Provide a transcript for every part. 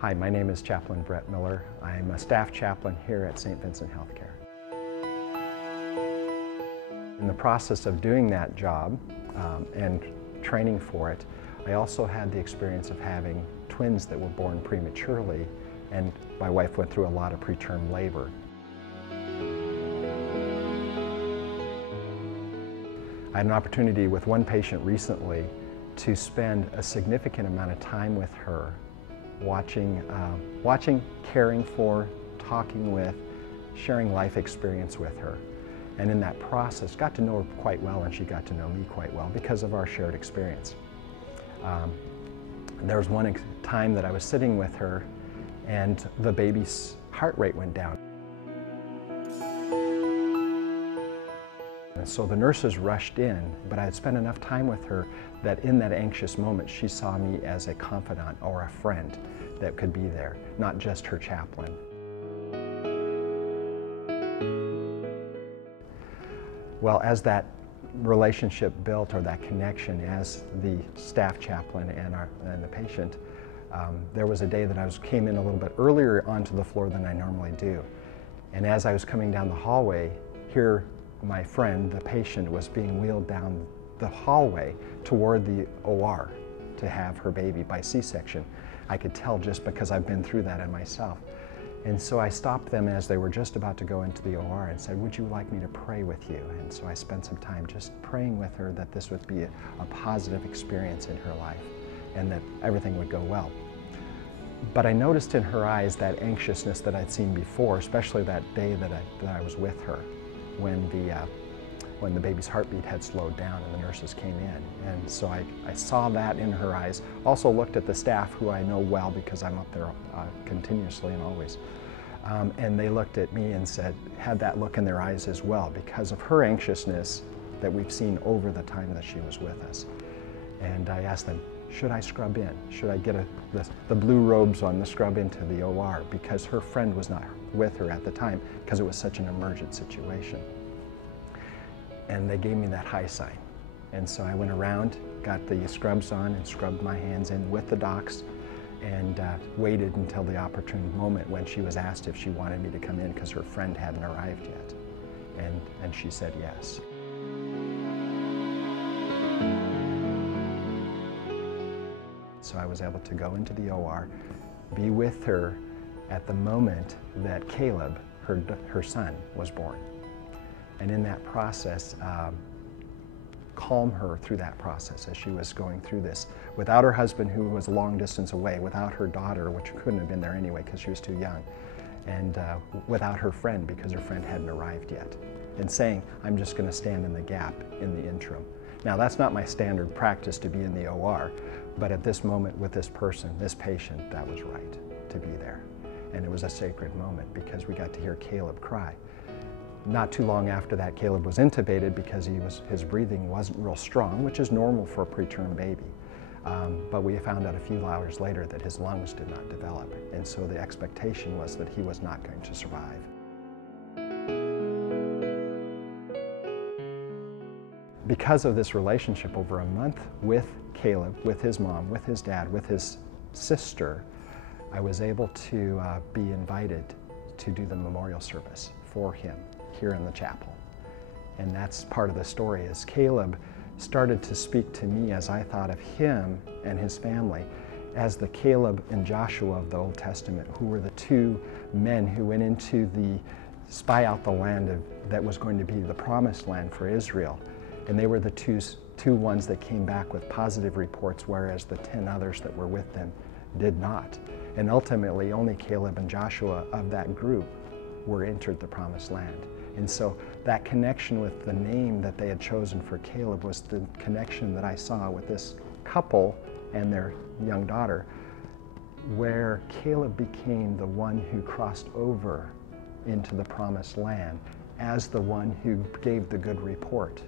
Hi, my name is Chaplain Bret Miller. I'm a staff chaplain here at St. Vincent Healthcare. In the process of doing that job and training for it, I also had the experience of having twins that were born prematurely, and my wife went through a lot of preterm labor. I had an opportunity with one patient recently to spend a significant amount of time with her, watching, caring for, talking with, sharing life experience with her. And in that process, got to know her quite well, and she got to know me quite well because of our shared experience. There was one time that I was sitting with her and the baby's heart rate went down. And so the nurses rushed in, but I had spent enough time with her that in that anxious moment, she saw me as a confidant or a friend that could be there, not just her chaplain. Well, as that relationship built, or that connection as the staff chaplain and the patient, there was a day that came in a little bit earlier onto the floor than I normally do. And as I was coming down the hallway, here my friend, the patient, was being wheeled down the hallway toward the OR to have her baby by C-section. I could tell just because I've been through that in myself. And so I stopped them as they were just about to go into the OR and said, "Would you like me to pray with you?" And so I spent some time just praying with her that this would be a positive experience in her life and that everything would go well. But I noticed in her eyes that anxiousness that I'd seen before, especially that day that I was with her, when the baby's heartbeat had slowed down and the nurses came in. And so I saw that in her eyes. Also looked at the staff, who I know well because I'm up there continuously and always. And they looked at me and had that look in their eyes as well because of her anxiousness that we've seen over the time that she was with us. And I asked them, should I scrub in? Should I get the blue robes on, the scrub into the OR? Because her friend was not with her at the time because it was such an emergent situation. And they gave me that high sign. And so I went around, got the scrubs on and scrubbed my hands in with the docs and waited until the opportune moment when she was asked if she wanted me to come in because her friend hadn't arrived yet. And she said yes. So I was able to go into the OR, be with her at the moment that Kaleb, her son, was born. And in that process, calm her through that process as she was going through this. Without her husband, who was a long distance away, without her daughter, which couldn't have been there anyway because she was too young, and without her friend because her friend hadn't arrived yet. And saying, I'm just going to stand in the gap in the interim. Now, that's not my standard practice to be in the OR, but at this moment with this person, this patient, that was right to be there. And it was a sacred moment because we got to hear Kaleb cry. Not too long after that, Kaleb was intubated because his breathing wasn't real strong, which is normal for a preterm baby. But we found out a few hours later that his lungs did not develop. And so the expectation was that he was not going to survive. Because of this relationship over a month with Kaleb, with his mom, with his dad, with his sister, I was able to be invited to do the memorial service for him here in the chapel. And that's part of the story, is Kaleb started to speak to me as I thought of him and his family as the Kaleb and Joshua of the Old Testament, who were the two men who went into the spy out the land that was going to be the promised land for Israel. And they were the two ones that came back with positive reports, whereas the 10 others that were with them did not. And ultimately, only Kaleb and Joshua of that group were entered the promised land. And so that connection with the name that they had chosen for Kaleb was the connection that I saw with this couple and their young daughter, where Kaleb became the one who crossed over into the promised land as the one who gave the good report.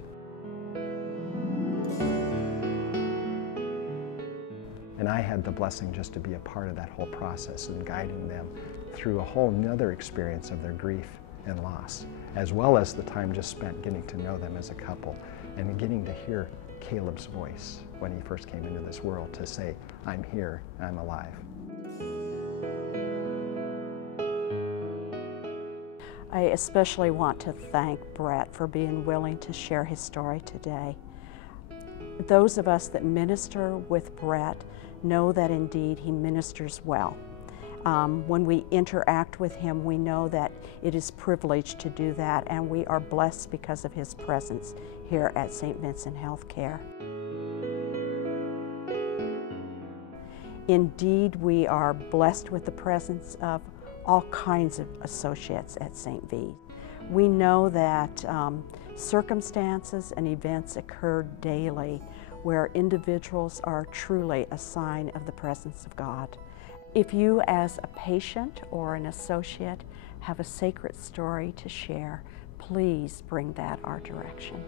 And I had the blessing just to be a part of that whole process and guiding them through a whole nother experience of their grief and loss, as well as the time just spent getting to know them as a couple and getting to hear Kaleb's voice when he first came into this world to say, I'm here, I'm alive. I especially want to thank Bret for being willing to share his story today. Those of us that minister with Bret know that indeed he ministers well. When we interact with him, we know that it is privileged to do that, and we are blessed because of his presence here at St. Vincent Healthcare. Indeed, we are blessed with the presence of all kinds of associates at St. V. We know that circumstances and events occur daily where individuals are truly a sign of the presence of God. If you as a patient or an associate have a sacred story to share, please bring that our direction.